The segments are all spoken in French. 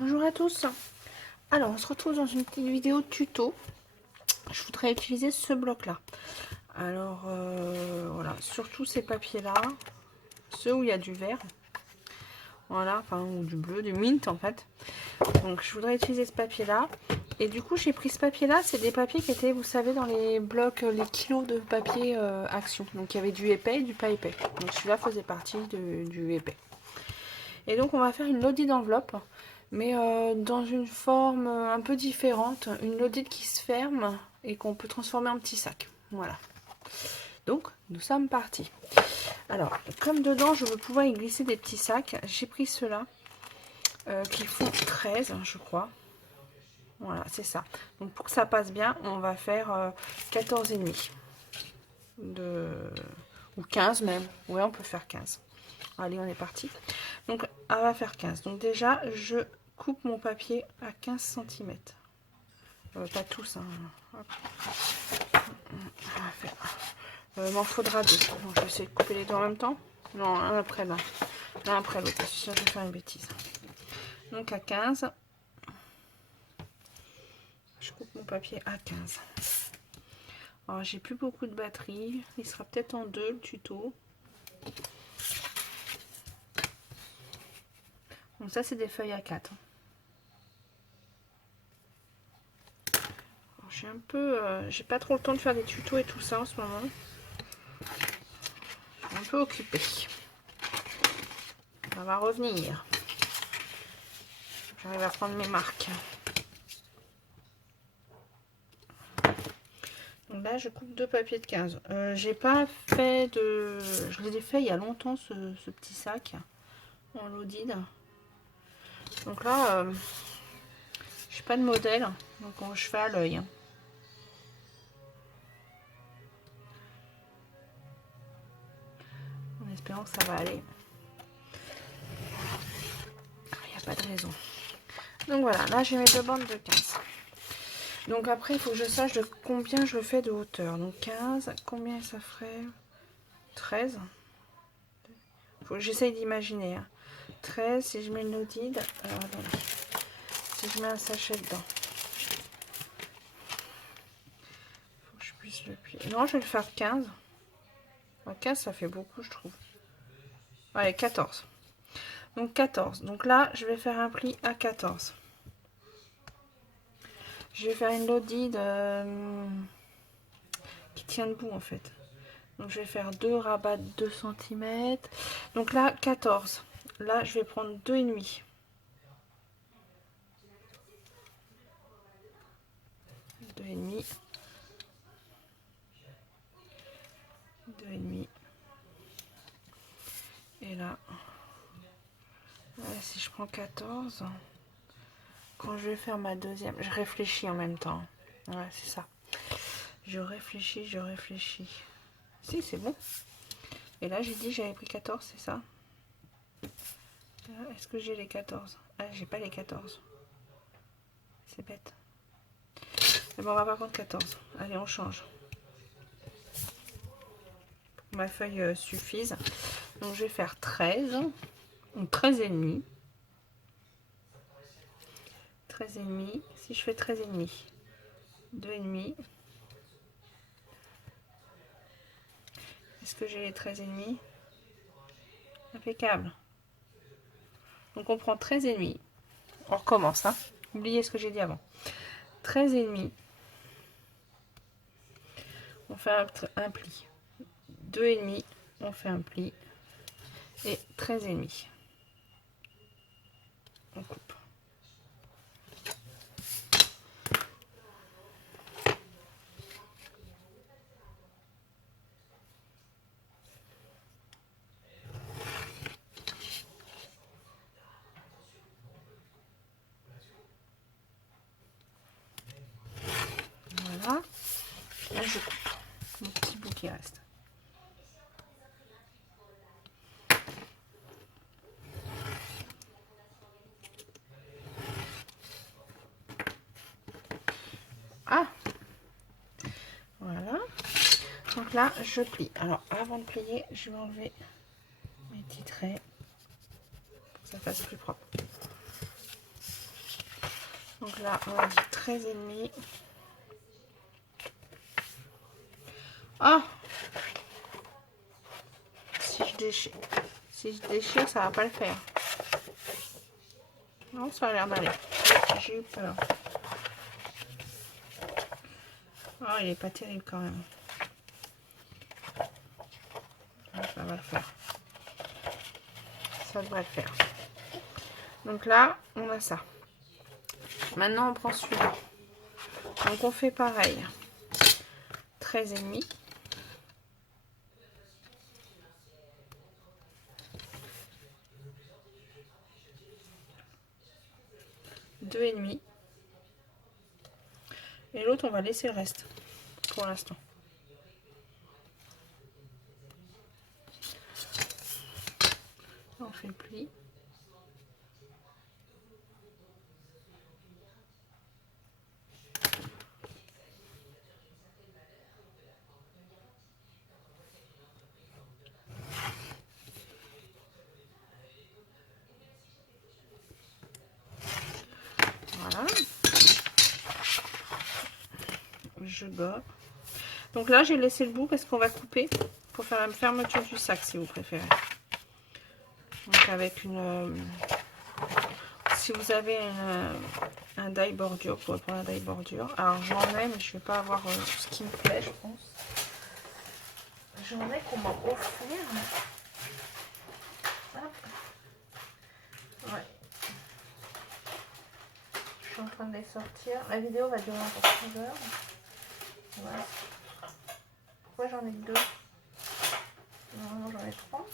Bonjour à tous. Alors, on se retrouve dans une petite vidéo tuto. Je voudrais utiliser ce bloc-là. Alors, voilà, surtout ces papiers-là, ceux où il y a du vert. Voilà, enfin, ou du bleu, du mint en fait. Donc, je voudrais utiliser ce papier-là. Et du coup, j'ai pris ce papier-là. C'est des papiers qui étaient, vous savez, dans les blocs, les kilos de papier Action. Donc, il y avait du épais et du pas épais. Donc, celui-là faisait partie du épais. Et donc, on va faire une loaded enveloppe. Mais dans une forme un peu différente, une loaded qui se ferme et qu'on peut transformer en petit sac. Voilà. Donc, nous sommes partis. Alors, comme dedans, je veux pouvoir y glisser des petits sacs, j'ai pris ceux-là qui font 13, je crois. Voilà, c'est ça. Donc, pour que ça passe bien, on va faire 14,5. Ou 15 même. Ouais, on peut faire 15. Allez, on est parti. Donc, on va faire 15. Donc, déjà, je coupe mon papier à 15 cm. Pas tous, hein. Il m'en faudra deux. Donc, je vais essayer de couper les deux en même temps. Non, un après l'un. L'un après l'autre. Je suis sûre que je vais faire une bêtise. Donc, à 15. Je coupe mon papier à 15. Alors, j'ai plus beaucoup de batterie. Il sera peut-être en deux, le tuto. Donc, ça, c'est des feuilles à 4. J'ai un peu, j'ai pas trop le temps de faire des tutos et tout ça en ce moment. Je suis un peu occupée. Ça va revenir. J'arrive à prendre mes marques. Donc là, je coupe deux papiers de 15. J'ai pas fait de... Je les ai fait il y a longtemps, ce petit sac en loaded. Donc là, j'ai pas de modèle. Donc je fais à l'œil. En espérant que ça va aller. Il n'y a pas de raison. Donc voilà, là j'ai mes deux bandes de 15. Donc après, il faut que je sache de combien je fais de hauteur. Donc 15, combien ça ferait 13. Faut que j'essaye d'imaginer. 13, si je mets le loaded. Alors attendez. Si je mets un sachet dedans. Faut que je puisse le plier. Non, je vais le faire 15. 15, ça fait beaucoup, je trouve. Allez, 14. Donc 14. Donc là, je vais faire un pli à 14. Je vais faire une loaded qui tient debout en fait. Donc je vais faire 2 rabats de 2 cm. Donc là, 14. Là, je vais prendre 2,5. 2,5. 2,5. Et là, si je prends 14, quand je vais faire ma deuxième, je réfléchis en même temps. Ouais, c'est ça. Je réfléchis, je réfléchis. Si, c'est bon. Et là, j'ai dit j'avais pris 14, c'est ça? Est-ce que j'ai les 14? Ah, j'ai pas les 14. C'est bête. Mais bon, on va pas prendre 14. Allez, on change. Pour que ma feuille suffise. Donc, je vais faire 13. Donc, 13,5. 13,5. Si je fais 13,5. 2,5. Est-ce que j'ai les 13,5? Impeccable. Donc on prend 13,5. On recommence, hein. Oubliez ce que j'ai dit avant. 13,5. On fait un pli. 2,5. On fait un pli. Et 13,5. On coupe. Voilà. Là, je coupe mon petit bout qui reste. Ah! Voilà. Donc là, je plie. Alors, avant de plier, je vais enlever mes petits traits pour que ça fasse plus propre. Donc là, on a dit 13,5. Ah, si je déchire, ça va pas le faire. Non, ça a l'air d'aller. J'ai eu peur. Oh, il est pas terrible quand même. Ça va le faire. Ça devrait le faire. Donc là, on a ça. Maintenant, on prend celui-là. Donc on fait pareil. 13,5. Deux et demi. Et l'autre, on va laisser le reste pour l'instant. On fait le pli. Voilà. Je gobe. Donc là, j'ai laissé le bout parce qu'on va couper pour faire la fermeture du sac si vous préférez. Donc avec une... si vous avez un die bordure, vous pouvez prendre un die bordure. Alors j'en ai, mais je vais pas avoir ce qui me plaît, je pense. J'en ai qu'on m'a offert. Hop. Ouais. Je suis en train de les sortir. La vidéo va durer encore 3 heures. Voilà. Pourquoi j'en ai que 2? Normalement j'en ai 3.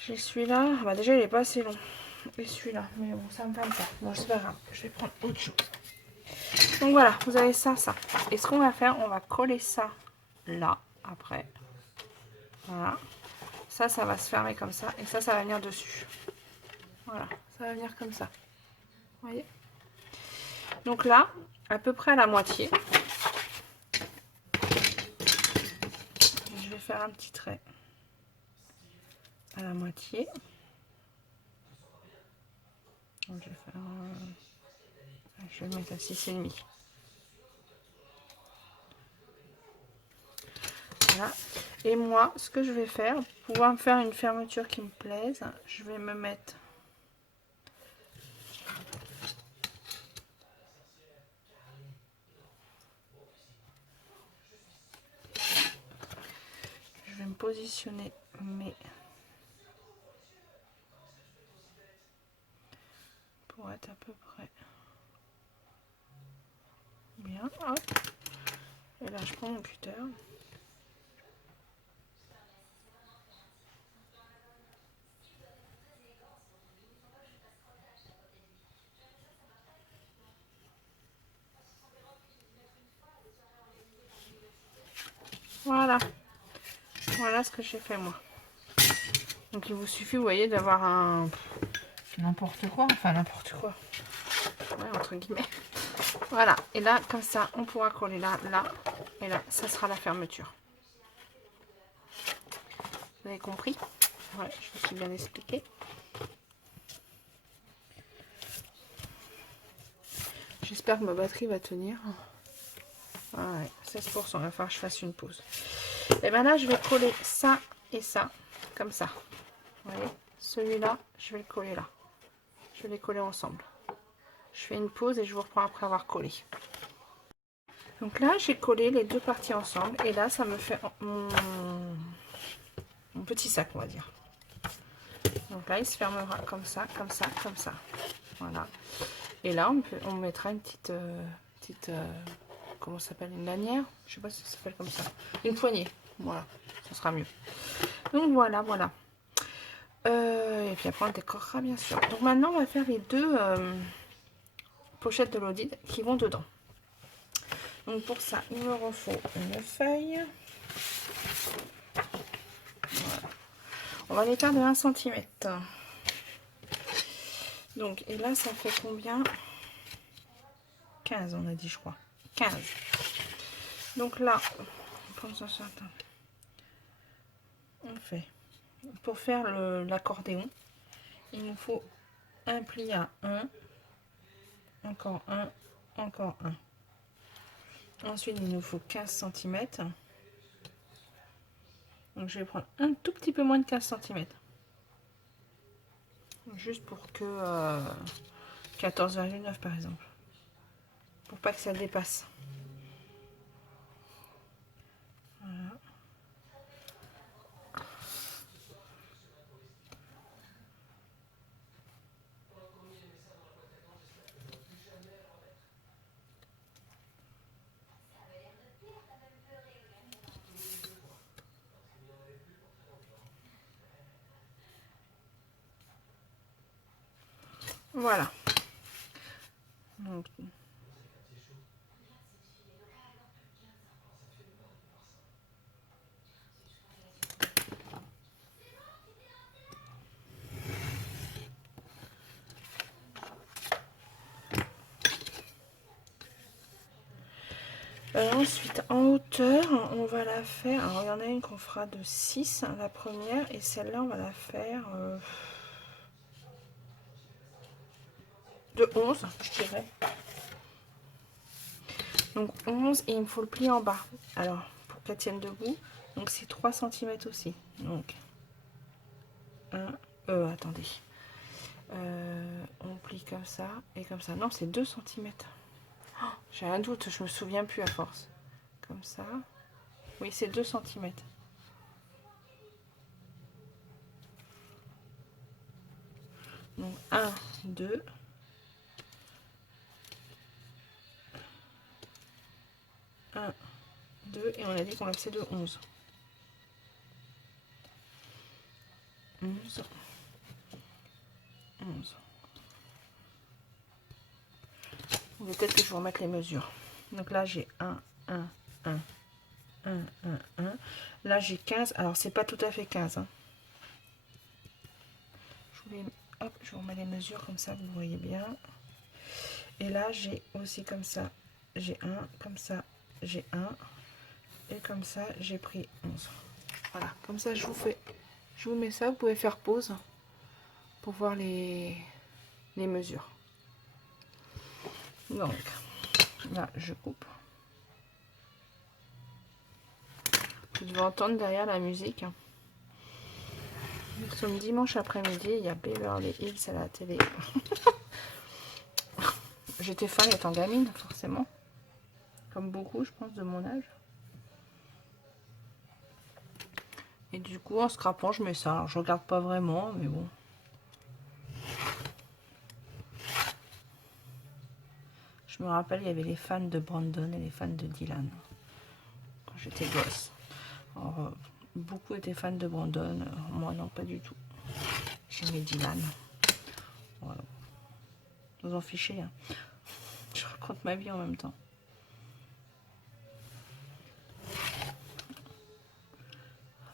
J'ai celui-là. Bah, déjà il est pas assez long. Et celui-là. Mais bon, ça me fait pas. Bon, c'est pas grave. Je vais prendre autre chose. Donc voilà, vous avez ça, ça. Et ce qu'on va faire, on va coller ça là, après. Voilà. Ça va se fermer comme ça. Et ça va venir dessus. Voilà, ça va venir comme ça. Vous voyez? Donc là, à peu près à la moitié. Je vais faire un petit trait. À la moitié. Donc je vais faire... je vais le mettre à 6,5. Voilà. Et moi, ce que je vais faire, pour pouvoir me faire une fermeture qui me plaise, je vais me mettre... Je vais me positionner mes... pour être à peu près bien. Hop. Et là, je prends mon cutter. Voilà. Voilà ce que j'ai fait moi. Donc il vous suffit, vous voyez, d'avoir un... n'importe quoi. Enfin, n'importe quoi. Ouais, entre guillemets. Voilà. Et là, comme ça, on pourra coller là, là. Et là, ça sera la fermeture. Vous avez compris? Ouais, je me suis bien expliqué. J'espère que ma batterie va tenir. Ouais, 16%. Il va falloir que je fasse une pause. Et bien là, je vais coller ça et ça. Comme ça. Vous voyez? Celui-là, je vais le coller là. Je vais les coller ensemble. Je fais une pause et je vous reprends après avoir collé. Donc là, j'ai collé les deux parties ensemble. Et là, ça me fait mon petit sac, on va dire. Donc là, il se fermera comme ça, comme ça, comme ça. Voilà. Et là, on mettra une petite... comment ça s'appelle? Une lanière? Je sais pas si ça s'appelle comme ça. Une poignée. Voilà. Ça sera mieux. Donc voilà, voilà. Et puis après, on décorera, bien sûr. Donc maintenant, on va faire les deux pochettes de l'Odide qui vont dedans. Donc pour ça, il me refaut une feuille. Voilà. On va les faire de 1 cm. Donc, et là, ça fait combien? 15, on a dit, je crois. 15. Donc là, on fait, pour faire l'accordéon, il nous faut un pli à 1, encore un, encore un. Ensuite, il nous faut 15 cm. Donc, je vais prendre un tout petit peu moins de 15 cm. Juste pour que 14,9 par exemple. Pour pas que ça dépasse. Voilà. Voilà. Donc, ensuite, en hauteur, on va la faire. Alors, il y en a une qu'on fera de 6, la première, et celle-là, on va la faire de 11, je dirais. Donc 11, et il me faut le pli en bas. Alors, pour qu'elle tienne debout, donc c'est 3 cm aussi. Donc, attendez. On plie comme ça et comme ça. Non, c'est 2 cm. Oh, j'ai un doute, je me souviens plus à force. Comme ça. Oui, c'est 2 cm. Donc 1, 2. 1, 2. Et on a dit qu'on la faisait de 11. 11. 11. Peut-être que je vais remettre les mesures. Donc là, j'ai 1, 1, 1, 1, 1, 1. Là, j'ai 15. Alors, c'est pas tout à fait 15. Hein. Hop, je vous remets les mesures comme ça, vous voyez bien. Et là, j'ai aussi comme ça, j'ai 1, comme ça, j'ai 1. Et comme ça, j'ai pris 11. Voilà, comme ça, je vous mets ça. Vous pouvez faire pause pour voir les mesures. Donc, là, je coupe. Vous devez entendre derrière la musique. Nous sommes dimanche après-midi, il y a Beverly Hills à la télé. J'étais fan étant gamine, forcément. Comme beaucoup, je pense, de mon âge. Et du coup, en scrapant, je mets ça. Alors, je regarde pas vraiment, mais bon. Je me rappelle, il y avait les fans de Brandon et les fans de Dylan. Quand j'étais gosse. Alors, beaucoup étaient fans de Brandon. Moi, non, pas du tout. J'aimais Dylan. Voilà. Vous en fichez, hein. Je raconte ma vie en même temps.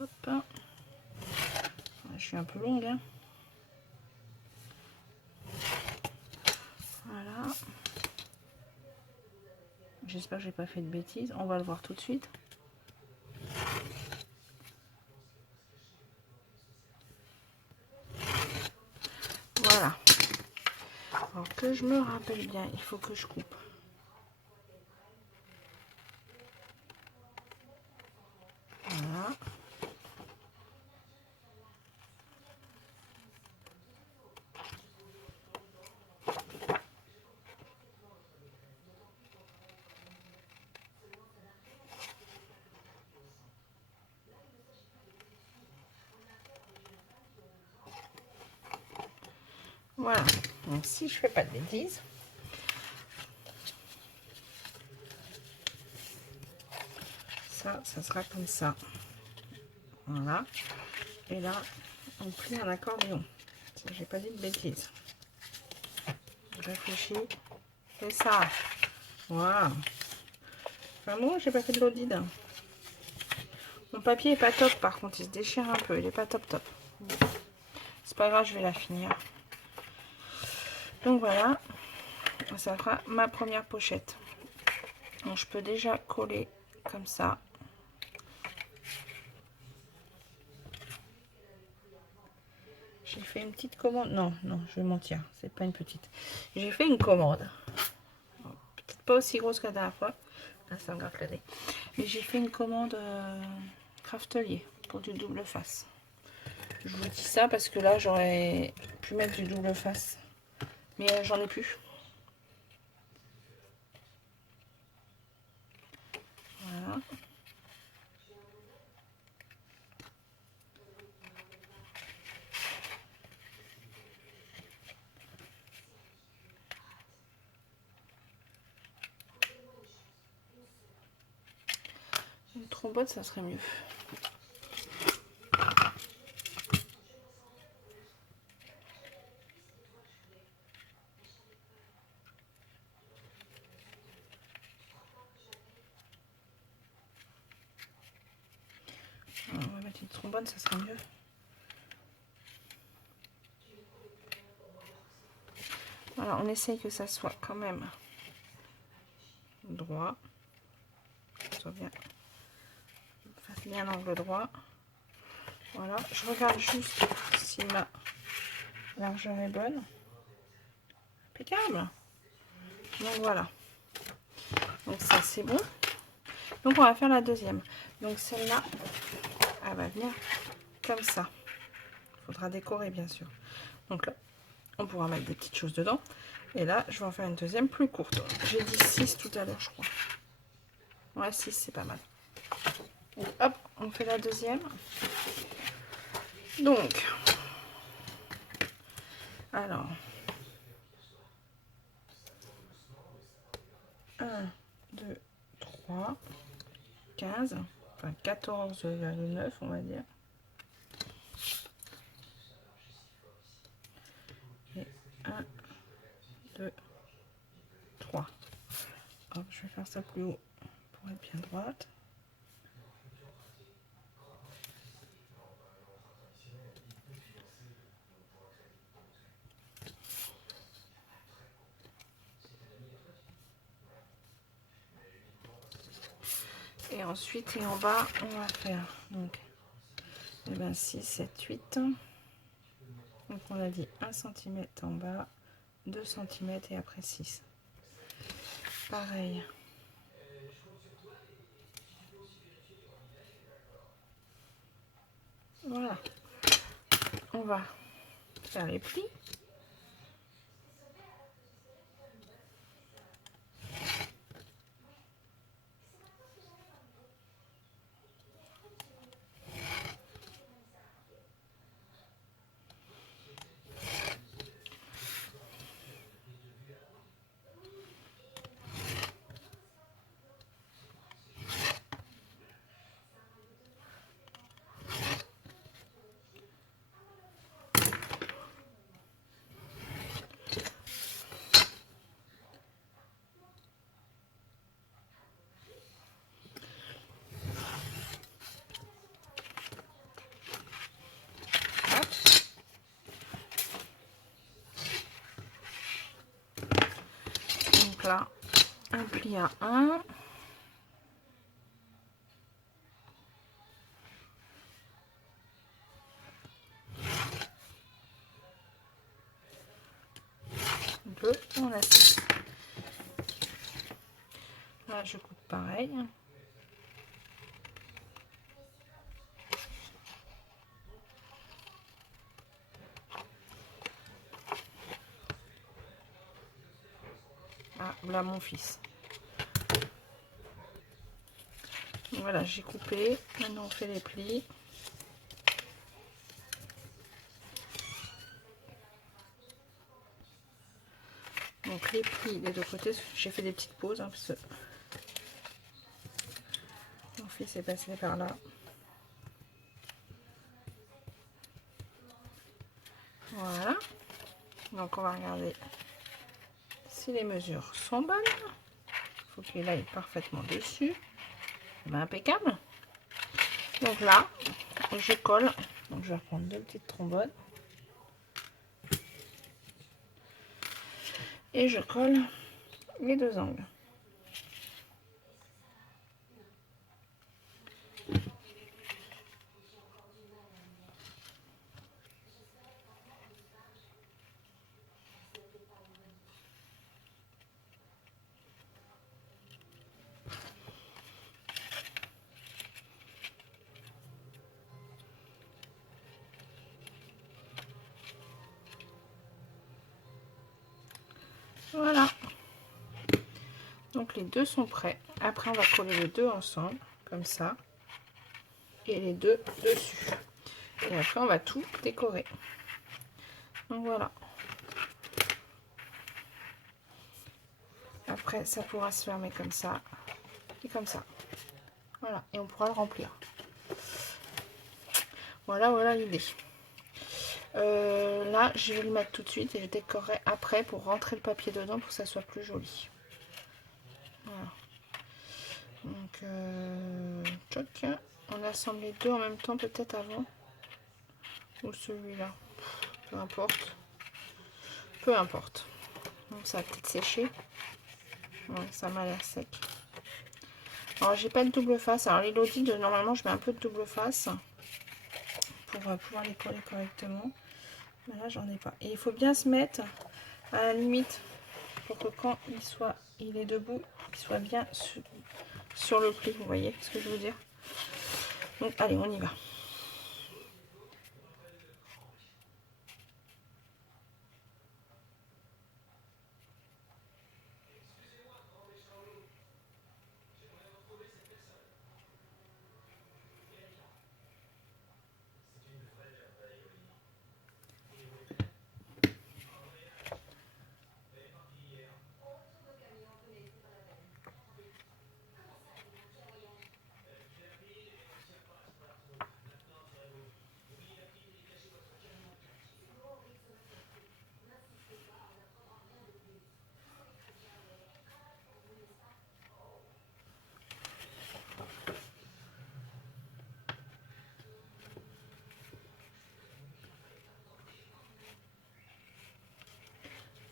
Hop. Je suis un peu longue, hein. Voilà. J'espère que j'ai pas fait de bêtises. On va le voir tout de suite. Voilà. Alors que je me rappelle bien, il faut que je coupe. Voilà. Voilà. Donc si je fais pas de bêtises, ça sera comme ça. Voilà. Et là, on plie un accordéon. J'ai pas dit de bêtises. Je réfléchis. C'est ça. Voilà. Enfin, moi, j'ai pas fait de l'audide. Mon papier est pas top, par contre, il se déchire un peu. Il est pas top top. C'est pas grave, je vais la finir. Donc voilà. Ça fera ma première pochette. Donc je peux déjà coller comme ça. J'ai fait une petite commande. Non, non, je vais mentir, c'est pas une petite. J'ai fait une commande. Peut-être pas aussi grosse que la dernière fois. Là, ça me gratte le nez. Mais j'ai fait une commande Craftelier pour du double face. Je vous dis ça parce que là, j'aurais pu mettre du double face. Mais j'en ai plus. Voilà. Une trombone, ça serait mieux. On va mettre une trombone, ça serait mieux. Voilà, on essaye que ça soit quand même droit. Que ça soit bien, fasse bien l'angle droit. Voilà, je regarde juste si ma largeur est bonne. Impeccable. Donc voilà. Donc ça c'est bon. Donc on va faire la deuxième. Donc celle-là, elle va venir comme ça. Il faudra décorer bien sûr. Donc là, on pourra mettre des petites choses dedans. Et là, je vais en faire une deuxième plus courte. J'ai dit 6 tout à l'heure, je crois. Ouais, 6, c'est pas mal. Donc, hop, on fait la deuxième. Donc, alors, 1, 2, 3, 15, enfin 14,9 on va dire. Et 1, 2, 3. Hop, je vais faire ça plus haut pour être bien droite. Et ensuite, et en bas, on va faire donc eh ben, 6, 7, 8. Donc on a dit 1 cm en bas, 2 cm et après 6. Pareil. Voilà. On va faire les plis. Donc là, un pli à 1. On a 6. Là, je coupe pareil. Ah, là, mon fils. Voilà, j'ai coupé. Maintenant, on fait les plis. Donc, les plis des deux côtés, j'ai fait des petites pauses. Hein, parce que mon fils est passé par là. Voilà. Donc, on va regarder si les mesures sont bonnes. Il faut qu'il aille parfaitement dessus. Ben, impeccable. Donc là, je colle. Donc, je vais reprendre deux petites trombones. Et je colle les deux angles. Voilà. Donc les deux sont prêts. Après, on va coller les deux ensemble, comme ça. Et les deux dessus. Et après, on va tout décorer. Donc voilà. Après, ça pourra se fermer comme ça. Et comme ça. Voilà. Et on pourra le remplir. Voilà, voilà l'idée. Là, je vais le mettre tout de suite et je décorerai après pour rentrer le papier dedans pour que ça soit plus joli. Voilà. Donc, tchoc. On assemble les deux en même temps peut-être avant. Ou celui-là. Peu importe. Peu importe. Donc ça va peut-être sécher. Ouais, ça m'a l'air sec. Alors j'ai pas de double face. Alors les lodis, normalement je mets un peu de double face pour pouvoir les coller correctement. Mais là j'en ai pas. Et il faut bien se mettre à la limite pour que quand il est debout, il soit bien sur le pli. Vous voyez ce que je veux dire? Donc allez, on y va.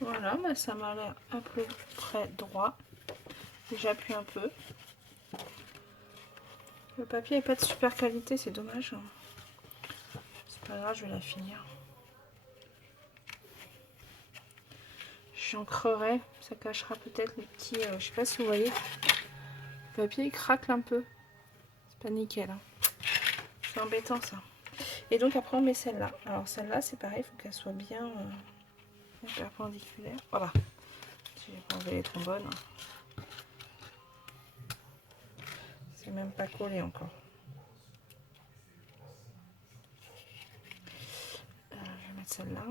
Voilà, bah ça m'a l'air à peu près droit. J'appuie un peu. Le papier n'est pas de super qualité, c'est dommage. C'est pas grave, je vais la finir. J'ancrerai, ça cachera peut-être les petits... je sais pas si vous voyez. Le papier il craque un peu. C'est pas nickel. Hein. C'est embêtant ça. Et donc après on met celle-là. Alors celle-là c'est pareil, il faut qu'elle soit bien perpendiculaire. Voilà. J'ai pas enlevé les trombones. C'est même pas collé encore. Je vais mettre celle-là.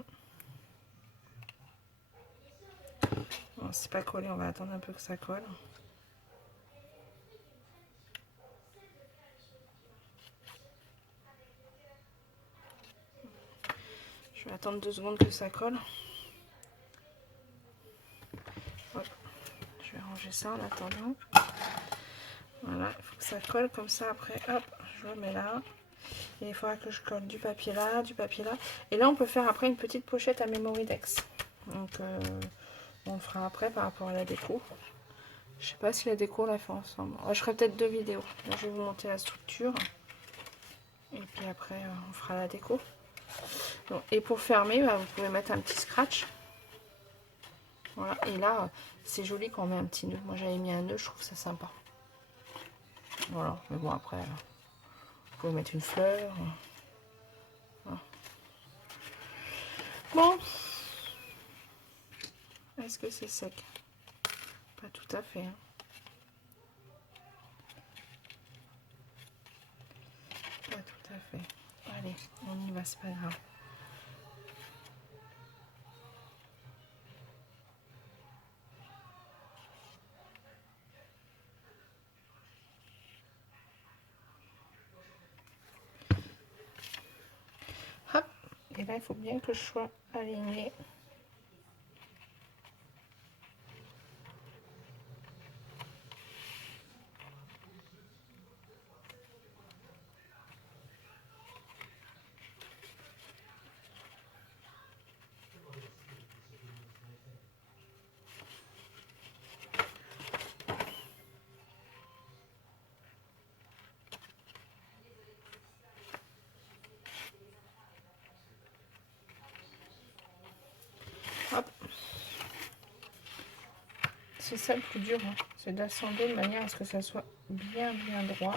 Bon, c'est pas collé, on va attendre un peu que ça colle. Je vais attendre 2 secondes que ça colle. Hop. Je vais ranger ça en attendant. Voilà, il faut que ça colle comme ça. Après, hop, je le mets là. Et il faudra que je colle du papier là, du papier là. Et là, on peut faire après une petite pochette à Memoridex. Donc, on le fera après par rapport à la déco. Je sais pas si la déco on la fait ensemble. Je ferai peut-être 2 vidéos. Là, je vais vous monter la structure. Et puis après, on fera la déco. Donc, et pour fermer, bah, vous pouvez mettre un petit scratch. Voilà. Et là, c'est joli quand on met un petit nœud. Moi, j'avais mis un nœud, je trouve ça sympa. Voilà. Mais bon, après, vous pouvez mettre une fleur. Voilà. Bon. Est-ce que c'est sec? Pas tout à fait. Hein. Pas tout à fait. Allez, on y va, c'est pas grave. Hop. Et là, il faut bien que je sois alignée. Hop. C'est ça le plus dur, hein. C'est d'assembler de manière à ce que ça soit bien droit.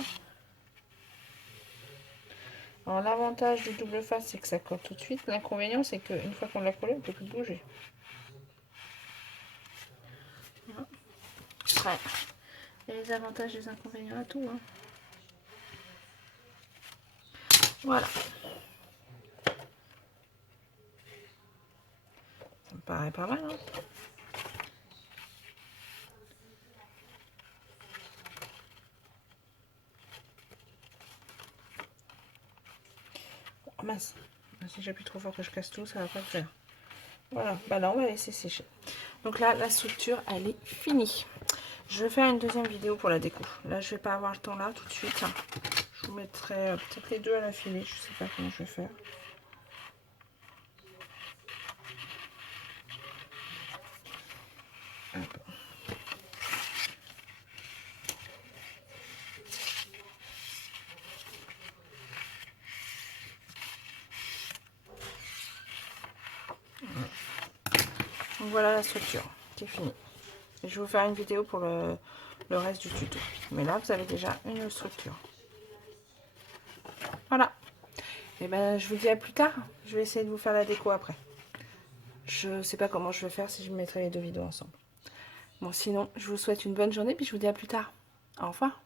Alors l'avantage du double face, c'est que ça colle tout de suite. L'inconvénient, c'est qu'une fois qu'on l'a collé, on ne peut plus bouger. Après, il y a les avantages et les inconvénients à tout. Hein. Voilà. Ça me paraît pas mal. Hein. Oh mince. Si j'appuie trop fort que je casse tout, ça va pas le faire. Voilà. Bah là, on va laisser sécher. Donc là, la structure, elle est finie. Je vais faire une deuxième vidéo pour la déco. Là, je vais pas avoir le temps là tout de suite. Je vous mettrai peut-être les deux à l'affilée. Je sais pas comment je vais faire. Hop. Donc voilà la structure qui est finie. Et je vais vous faire une vidéo pour le reste du tuto. Mais là, vous avez déjà une structure. Voilà. Et ben, je vous dis à plus tard. Je vais essayer de vous faire la déco après. Je sais pas comment je vais faire si je mettrai les deux vidéos ensemble. Bon, sinon, je vous souhaite une bonne journée, puis je vous dis à plus tard. Au revoir.